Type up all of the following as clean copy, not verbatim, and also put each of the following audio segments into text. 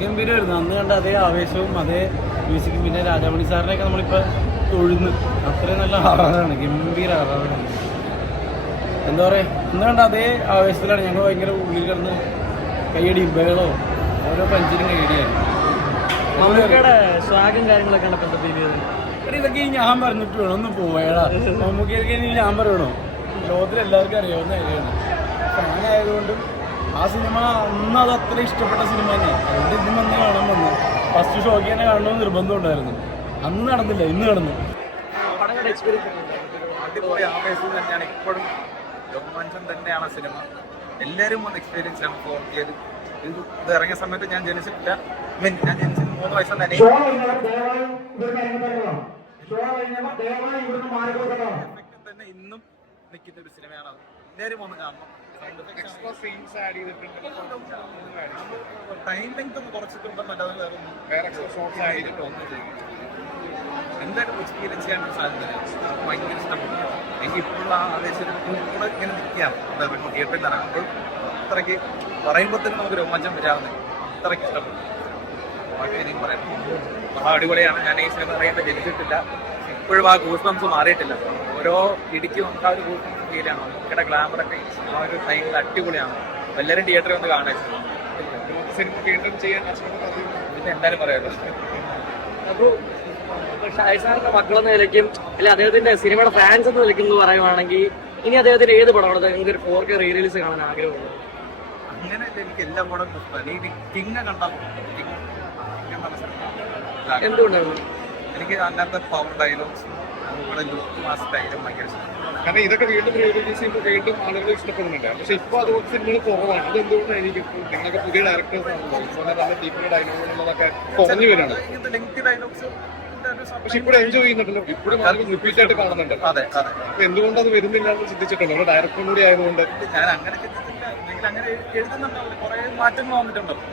ഗംഭീരമായിരുന്നു. അന്ന് കണ്ട അതേ ആവേശവും അതേ മ്യൂസിക്കും പിന്നെ രാജാമണി സാറിനെയൊക്കെ നമ്മളിപ്പോൾ തൊഴുന്ന് അത്രയും നല്ല ആറാറാണ്, ഗംഭീര ആറാറാണ്. എന്താ പറയുക, അന്ന് കണ്ട അതേ ആവേശത്തിലാണ് ഞങ്ങൾ ഭയങ്കര ഉള്ളിൽ കിടന്ന് കൈയടിയും ബഹളവും ഓരോ പഞ്ചിനും കൈയടിയായിരുന്നു. സ്വാഗം കാര്യങ്ങളൊക്കെ ഇതൊക്കെ ഈ ഞാൻ പറഞ്ഞിട്ട് വേണം ഒന്ന് പോയടാ. മമ്മൂക്കിയൊക്കെ ഇനി ഞാൻ പറയണോ? ലോകത്തിലെല്ലാവർക്കും അറിയാവുന്ന കാര്യമാണ്. ഫാനായതുകൊണ്ടും ആ സിനിമ അന്ന് അത് അത്ര ഇഷ്ടപ്പെട്ട സിനിമ തന്നെയാണ്. അതുകൊണ്ട് ഇന്നും വന്ന് കാണാൻ വന്നു. ഫസ്റ്റ് ഷോയ്ക്ക് തന്നെ കാണണമെന്ന് നിർബന്ധം ഉണ്ടായിരുന്നു. അന്ന് നടന്നില്ല, ഇന്ന് നടന്നു. അടിപൊളി ആവേശം തന്നെയാണ്. ഇപ്പോഴും രോമാഞ്ചം തന്നെയാണ് സിനിമ. എല്ലാവരും ഒന്ന് എക്സ്പീരിയൻസ് ആണ് നോക്കിയത്. ഇത് ഇറങ്ങിയ സമയത്ത് ഞാൻ ജനിച്ചിട്ടില്ല. ഞാൻ ജനിച്ചത് 3 വയസ്സ് തന്നെ ഇന്നും നിൽക്കുന്ന ഒരു സിനിമയാണ്. എല്ലാവരും ഒന്ന് കാണണം. ടൈം ലെങ്ത് ഒന്ന് കുറച്ചിട്ടുണ്ടെന്നല്ലാതെ എന്തായാലും എക്സ്പീരിയൻസ് ചെയ്യാനുള്ള സാധ്യത ഭയങ്കര ഇഷ്ടപ്പെട്ടു. എനിക്ക് ഇപ്പോഴുള്ള ആ ആവേശത്തിൽ കൂടെ ഇങ്ങനെ നിൽക്കുകയാണ്. തിയേറ്ററിൽ നിന്നാണ് അപ്പോൾ അത്രയ്ക്ക് പറയുമ്പോൾ തന്നെ നമുക്ക് രോമാഞ്ചം വരാവുന്നത്. അത്രയ്ക്ക് ഇഷ്ടപ്പെട്ടു. ബാക്കി എനിക്ക് പറയാം, മഹാ അടിപൊളിയാണ്. ഞാൻ ഈ സിനിമ അറിയാൻ ജനിച്ചിട്ടില്ല. ഇപ്പോഴും ആ ഗൂസ്ബംസ് മാറിയിട്ടില്ല. ഓരോ ഇടിക്കും നമുക്ക് ആ ഒരു ഗൂസ്ബംസ് ഫീലാണ്. നമുക്കിടെ ഗ്ലാമറൊക്കെ ആ ഒരു ടൈമിൽ അടിപൊളിയാണ്. എല്ലാവരും തിയേറ്ററിൽ വന്ന് കാണാൻ സിനിമ വീണ്ടും ചെയ്യാൻ പിന്നെ എന്തായാലും പറയാമല്ലോ. അപ്പോൾ ഷാഹിദ് സാറിന്റെ മക്കളെന്ന നിലയ്ക്കും അല്ലെ അദ്ദേഹത്തിന്റെ സിനിമയുടെ ഫാൻസ് എന്ന് വിളിക്കുന്നത് പറയുവാണെങ്കിൽ ഇനി അദ്ദേഹത്തിന്റെ ഏത് പടമാണ് നിങ്ങൾക്ക് ഒരു 4K റീ റിലീസ് കാണാൻ ആഗ്രഹമുണ്ട്? അങ്ങനെയല്ല, എനിക്ക് എല്ലാ പടം ഈ കിങ് കണ്ടാൽ എന്തുകൊണ്ടാണ്? എനിക്ക് അങ്ങനത്തെ പവർ ഡയലോഗ്സ് നമ്മുടെ ലുക്ക് ആ സ്റ്റൈലും ഭയങ്കര ഇഷ്ടം. കാരണം ഇതൊക്കെ വീണ്ടും റിലീസ് ചെയ്യുമ്പോൾ വീണ്ടും ആളുകൾ ഇഷ്ടപ്പെടുന്നുണ്ട്. പക്ഷെ ഇപ്പൊ അതുപോലെ സിനിമകൾ കുറവാണ്. അതെന്തുകൊണ്ടാണ് എനിക്ക് നിങ്ങളൊക്കെ പുതിയ ഡയറക്ടേഴ്സ് ആണല്ലോ, ഇതുപോലെ നല്ല ഡീപ്പ് ഡയലോഗുകളൊക്കെ കുറഞ്ഞു വരികയാണ്. പക്ഷെ ഇപ്പോഴും എൻജോയ് ചെയ്യുന്നുണ്ടല്ലോ, ഇപ്പോഴും ആളുകൾ റിപ്പീറ്റ് ആയിട്ട് കാണുന്നുണ്ട്. അതെ അതെ. അപ്പൊ എന്തുകൊണ്ട് അത് വരുന്നില്ല എന്ന് ചിന്തിച്ചിട്ടുണ്ട്? നമ്മുടെ ഡയറക്ടറും കൂടി ആയതുകൊണ്ട്. ഞാൻ അങ്ങനെ ചിന്തിച്ചില്ല. നിങ്ങൾ അങ്ങനെ എഴുതുന്നുണ്ടാവില്ല. കുറെ മാറ്റങ്ങൾ വന്നിട്ടുണ്ടല്ലോ,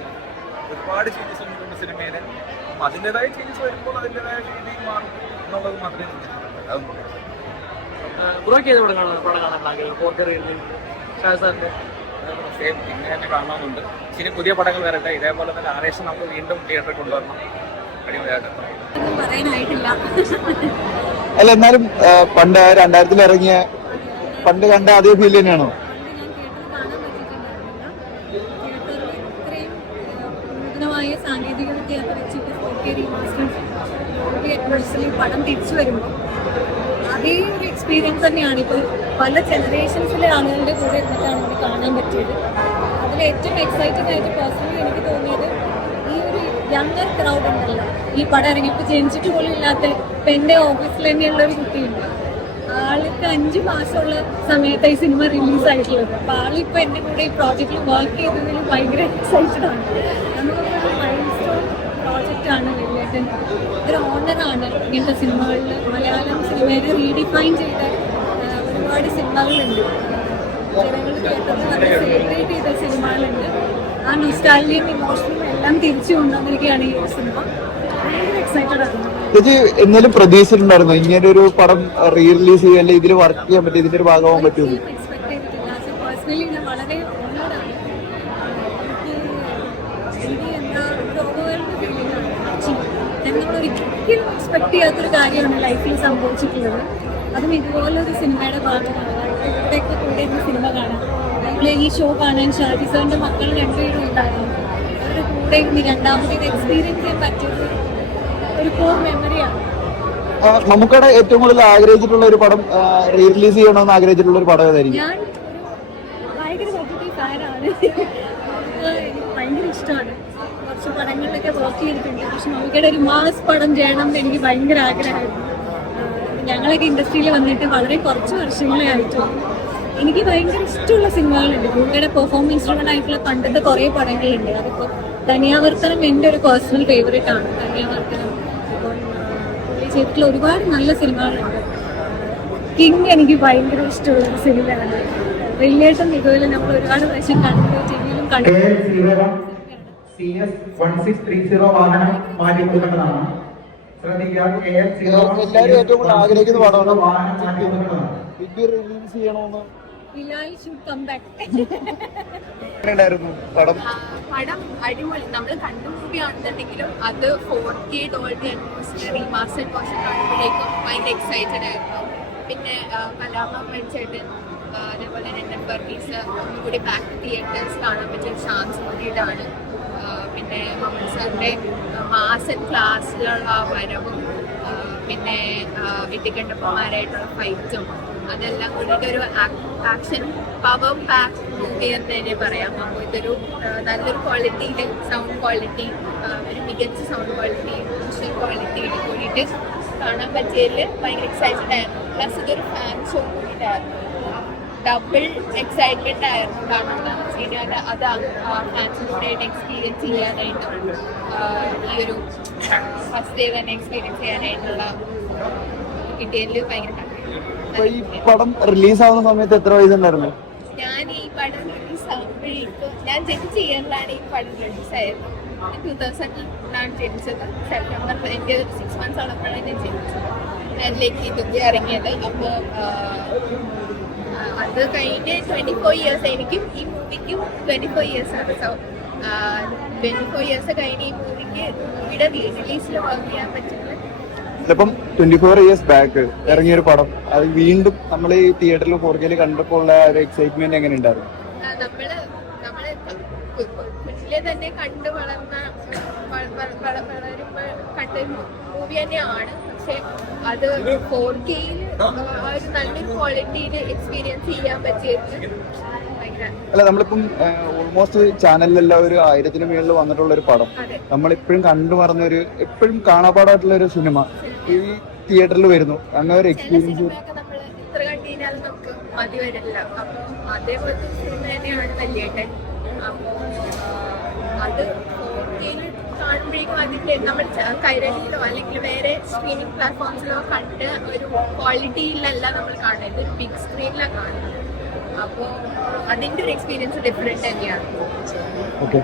ഒരുപാട് ചേഞ്ചസ് വന്നിട്ടുണ്ട് സിനിമയിൽ. അപ്പം അതിൻ്റെതായ ചേഞ്ചസ് വരുമ്പോൾ അതിൻ്റെതായ രീതി മാറും എന്നുള്ളത് മാത്രമേ ചിന്തിച്ചിട്ടുള്ളൂ. അതൊന്നും സെയിം ഇങ്ങനെ തന്നെ കാണണമെന്നുണ്ട്. ഇനി പുതിയ പടങ്ങൾ വരട്ടെ. ഇതേപോലെ തന്നെ ആവേശം നമുക്ക് വീണ്ടും തിയേറ്ററിൽ കൊണ്ടുവരണം. അടിപൊളിയായിട്ട് അല്ല, എന്നാലും പണ്ട് 2000-ൽ ഇറങ്ങിയ പണ്ട് കണ്ട അതേ ഫീൽ തന്നെയാണോ? സാങ്കേതിക വിദ്യ വെച്ചിട്ട് പടം തിരിച്ചു വരുമ്പോൾ അതേ ഒരു എക്സ്പീരിയൻസ് തന്നെയാണ് ഇപ്പോൾ പല ജനറേഷൻസിലെ ആളുകളുടെ കൂടെ ഇരുന്നിട്ടാണ് നമുക്ക് കാണാൻ പറ്റിയത്. അതിൽ ഏറ്റവും എക്സൈറ്റഡ് ആയിട്ട് പേഴ്സണലി എനിക്ക് തോന്നിയത് ഈ ഒരു യങ്ങർ ക്രൗഡ് ഉണ്ടല്ലോ. ഈ പടം ഇറങ്ങിയപ്പോൾ ജനിച്ചിട്ട് പോലും ഇല്ലാത്ത ഇപ്പം എൻ്റെ ഓഫീസിൽ തന്നെയുള്ള ഒരു കുട്ടിയുണ്ട്. ആൾക്ക് 5 മാസമുള്ള സമയത്ത് ഈ സിനിമ റിലീസായിട്ടുള്ളത്. അപ്പോൾ ആളിപ്പോൾ എൻ്റെ കൂടെ ഈ പ്രോജക്റ്റിൽ വർക്ക് ചെയ്തതിൽ ഭയങ്കര എക്സൈറ്റഡ് ആണ്. നമുക്കൊരു മൈൽ സ്റ്റോൺ പ്രോജക്റ്റാണ് വെള്ളിയേട്ടൻ. ഒരു ഓണറാണ് ഇങ്ങനത്തെ സിനിമകളിൽ. മലയാളം സിനിമയെ റീഡിഫൈൻ ചെയ്ത ഒരുപാട് സിനിമകളുണ്ട്. ജനങ്ങൾ കേട്ടത് നല്ല സെലിബ്രേറ്റ് ചെയ്ത സിനിമകളുണ്ട്. ആ നൊസ്റ്റാൾജിയും ഇമോഷനും എല്ലാം തിരിച്ചു കൊണ്ടുവന്നിരിക്കുകയാണ് ഈ ഒരു സിനിമ. ഭയങ്കര എക്സൈറ്റഡ് ആണ്. ചേച്ചി എന്നാലും പ്രതീക്ഷിച്ചിട്ടുണ്ടായിരുന്നു ഇങ്ങനെ ഒരു പടം റീ റിലീസ് ചെയ്യാൻ, അല്ലെങ്കിൽ ഇതിൽ വർക്ക് ചെയ്യാൻ പറ്റും, ഇതിന്റെ ഒരു ഭാഗമാകാൻ പറ്റുമോ? എക്സ്പെക്ട് ചെയ്തിട്ടില്ല. പേഴ്സണലി ഞാൻ വളരെ ഓണറാണ്. എനിക്ക് എന്താ ഒരു ഓവർവെൽഡ് ഫീലിംഗ് ആണ്. നമ്മൾ ഒരിക്കലും എക്സ്പെക്ട് ചെയ്യാത്തൊരു കാര്യമാണ് ലൈഫിൽ സംഭവിച്ചിട്ടുള്ളത്. അതും ഇതുപോലൊരു സിനിമയുടെ ഭാഗമാണ്. ഇവിടെയൊക്കെ കൂടെ ഇരുന്ന് സിനിമ കാണാം. അതുപോലെ ഈ ഷോ കാണാൻ ഷാജി സാറിൻ്റെ മക്കൾ 2 പേരും ഉണ്ടായിരുന്നു. അവരുടെ കൂടെ ഇരുന്ന് രണ്ടാമത് എക്സ്പീരിയൻസ് ചെയ്യാൻ പറ്റിയത് ഒരു കോർ മെമ്മറിയാണ്. നമുക്കടെ ഏറ്റവും കൂടുതൽ ആഗ്രഹിച്ചിട്ടുള്ള ഒരു പടം റീ റിലീസ് ചെയ്യണമെന്ന് ആഗ്രഹിച്ചിട്ടുള്ള ഒരു പടം ഏതായിരിക്കും? ഞാൻ ഭയങ്കര പോസിറ്റീവ് ഫാനാണ്. എനിക്ക് ഭയങ്കര ഇഷ്ടമാണ്. കുറച്ച് പടങ്ങളിലൊക്കെ വർക്ക് ചെയ്തിട്ടുണ്ട്. പക്ഷെ നമുക്കിടെ ഒരു മാസ് പടം ചെയ്യണം എന്ന് എനിക്ക് ഭയങ്കര ആഗ്രഹമായിരുന്നു. ഞങ്ങളൊക്കെ ഇൻഡസ്ട്രിയിൽ വന്നിട്ട് വളരെ കുറച്ച് വർഷങ്ങളെ ആയിട്ടുള്ളൂ. എനിക്ക് ഭയങ്കര ഇഷ്ടമുള്ള സിനിമകളുണ്ട്. ഭൂമിയുടെ പെർഫോമൻസ് ഡ്രിവൺ ആയിട്ടുള്ള പണ്ടത്തെ കുറേ പടങ്ങളുണ്ട്. അതിപ്പോൾ ധന്യാവർത്തനം എൻ്റെ ഒരു പേഴ്സണൽ ഫേവറേറ്റ് ആണ്. ധന്യാവർത്തനം ഇപ്പോൾ പുള്ളി ചെയ്തിട്ടുള്ള ഒരുപാട് നല്ല സിനിമകളുണ്ട്. കിങ് എനിക്ക് ഭയങ്കര ഇഷ്ടമുള്ളൊരു സിനിമയാണ്. വെള്ളിയേട്ടൻ ഇതുപോലെ നമ്മൾ ഒരുപാട് പ്രാവശ്യം കണ്ടു, ടിവിയിലും കണ്ടു. എല്ലാവരും ഏറ്റവും കൂടുതൽ ആഗ്രഹിക്കുന്ന പടമാണ് റിലീസ് ചെയ്യണമെന്ന്. Bilal should come back. എങ്ങനെയുണ്ടായിരുന്നു പടം? പടം അടിപൊളി. നമ്മൾ കണ്ട മൂവി ആണെന്നുണ്ടെങ്കിലും അത് 4K Dolby atmosphere remastered version കാണുമ്പോഴേക്കും ഭയങ്കര എക്സൈറ്റഡ് ആയിരുന്നു. പിന്നെ കലാമ പഠിച്ചേട്ടൻ അതേപോലെ തന്നെ ബർബീസ് ഒന്നുകൂടി ബാക്ക് തിയേറ്റേഴ്സ് കാണാൻ പറ്റിയ ചാൻസ് കൂടിയിട്ടാണ്. പിന്നെ മമ്മൂട്ടി സാറിൻ്റെ മാസൻ ക്ലാസ്സിലുള്ള വരവും പിന്നെ വെട്ടിക്കണ്ടപ്പന്മാരായിട്ടുള്ള ഫൈറ്റും അതെല്ലാം കൂടിയിട്ട് ഒരു ആക്ഷൻ പവർ പാക്ക് മൂവി എന്ന് തന്നെ പറയാം. അപ്പോൾ ഇതൊരു നല്ലൊരു ക്വാളിറ്റിയിൽ സൗണ്ട് ക്വാളിറ്റി, ഒരു മികച്ച സൗണ്ട് ക്വാളിറ്റി, വിഷ്വൽ ക്വാളിറ്റിയിൽ കൂടിയിട്ട് കാണാൻ പറ്റിയതിൽ ഭയങ്കര എക്സൈറ്റഡ് ആയിരുന്നു. പ്ലസ് ഇതൊരു ഫാൻ ഷോ കൂടിയിട്ടായിരുന്നു. ഡബിൾ എക്സൈറ്റഡ് ആയിരുന്നു കാണുന്ന ശരിയാണ്. അത് ഫാൻസിലൂടെ എക്സ്പീരിയൻസ് ചെയ്യാനായിട്ടും ഈ ഒരു ഫസ്റ്റ് ഡേ തന്നെ എക്സ്പീരിയൻസ് ചെയ്യാനായിട്ടുള്ള കിട്ടിയതിൽ ഭയങ്കര അപ്പൊ ഈ പടം റിലീസ് ആവുന്ന സമയത്ത് എത്ര വയസ്സുണ്ടായിരുന്നു? ഞാൻ ഈ പടം റിലീസ് ആകുമ്പോഴേക്കും ഞാൻ ജനിച്ച ഇയറിലാണ് ഈ പടം റിലീസായത്. 2000 ജനിച്ചത്. സെപ്റ്റംബർ എൻ്റെ 6 months ഉള്ളപ്പോഴാണ് ഞാൻ ജനിച്ചത്. അതിലേക്ക് ഇതൊക്കെ ഇറങ്ങിയത്. അപ്പോൾ അത് കഴിഞ്ഞ് 24 years എനിക്കും ഈ മൂവിക്കും 24 years ആണ്. സോ 24 years കഴിഞ്ഞ് ഈ മൂവിയുടെ റിലീസിൽ വർക്ക് ചെയ്യാൻ പറ്റുന്നത് ചിലപ്പം 24 years ബാക്ക് ഇറങ്ങിയൊരു പടം അത് വീണ്ടും നമ്മൾ ഈ തിയേറ്ററിൽ 4K കണ്ടപ്പോൾ ഉള്ള ഒരു എക്സൈറ്റ്മെന്റ് എങ്ങനെ ഉണ്ടായിരുന്നു? നമ്മള് കുഞ്ഞിലെ തന്നെ കണ്ടു വളരുമ്പോൾ കണ്ട മൂവി തന്നെയാണ്. പക്ഷെ അത് 4K ഒരു നല്ലൊരു ക്വാളിറ്റിയിൽ എക്സ്പീരിയൻസ് ചെയ്യാൻ പറ്റിയത് ഭയങ്കര. അല്ല നമ്മളിപ്പം ഓൾമോസ്റ്റ് ചാനലിലെല്ലാം ഒരു 1000-ന് മേളിൽ വന്നിട്ടുള്ള ഒരു പടം അതെ. നമ്മളിപ്പോഴും കണ്ടു മറന്ന ഒരു എപ്പോഴും കാണാപ്പാടായിട്ടുള്ള ഒരു സിനിമ ഈ തിയേറ്ററിൽ വരുന്നു. അങ്ങനെ ഒരു ചില എക്സ്പീരിയൻസ് സിനിമയൊക്കെ നമ്മൾ എത്ര കണ്ടു കഴിഞ്ഞാലും നമുക്ക് മതി വരില്ല. അപ്പോൾ അതേപോലത്തെ സിനിമ തന്നെയാണ് വല്യേട്ടൻ. അപ്പോൾ അത് 4K കാണുമ്പോഴേക്കും അതിൻ്റെ നമ്മൾ കൈരളിയിലോ അല്ലെങ്കിൽ വേറെ സ്ട്രീമിംഗ് പ്ലാറ്റ്ഫോംസിലോ കണ്ട് ഒരു ക്വാളിറ്റിയിലല്ല നമ്മൾ കാണുന്നത്, ഒരു ബിഗ് സ്ക്രീനിലാണ് കാണുന്നത്. അപ്പോൾ അതിൻ്റെ ഒരു എക്സ്പീരിയൻസ് ഡിഫറെൻറ്റ് തന്നെയാണ്. ഓക്കെ.